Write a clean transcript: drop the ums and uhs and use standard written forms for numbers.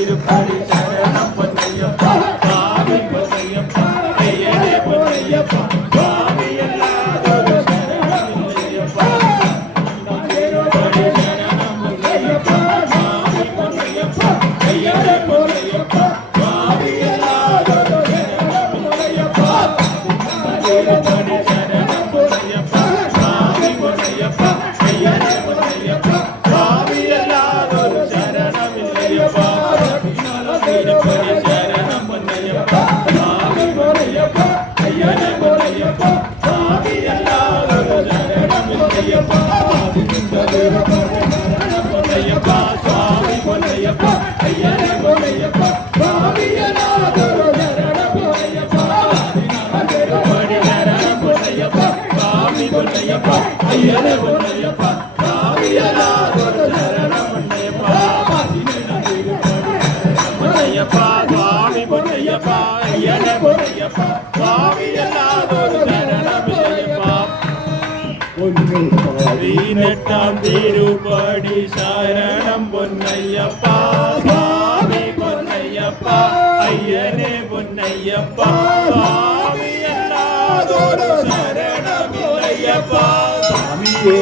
திருப்படி சரணம் பொன்னையப்பா சுவாமி பொன்னையப்பா ஐயனே பொன்னையப்பா சுவாமி எல்லாதொரு சரணம் இல்லையப்பா திருப்படி சரணம் பொன்னையப்பா சுவாமி பொன்னையப்பா ஐயனே பொன்னையப்பா சுவாமி எல்லாதொரு சரணம் இல்லையப்பா திருப்படி சரணம் பொன்னையப்பா சுவாமி பொன்னையப்பா ஐயனே பொன்னையப்பா சுவாமி எல்லாதொரு சரணம் இல்லையப்பா திருப்படி சரணம் பொன்னையப்பா சுவாமி பொன்னையப்பா ஐயனே பொன்னையப்பா சுவாமி எல்லாதொரு சரணம் இல்லையப்பா பொன்னையப்பா சுவாமி பொன்னையப்பா ஐயனே பொன்னையப்பா சுவாமி எல்லாதொரு சரணம் இல்லையப்பா திருப்படி சரணம் பொன்னையப்பா சுவாமி பொன்னையப்பா ஐயனே பொன்னையப்பா சுவாமி எல்லாதொரு சரணம் பொன்னையப்பா பொன்னையப்பா சுவாமி பொன்னையப்பா ஐயனே பொன்னையப்பா சுவாமி எல்லாதொரு சரணம் இல்லையப்பா 18 திருப்படி சரணம் பொன்னையப்பா சுவாமி பொன்னையப்பா ஐயனே பொன்னையப்பா சுவாமி எல்லாதொரு சரணம் இல்லையப்பா சுவாமியே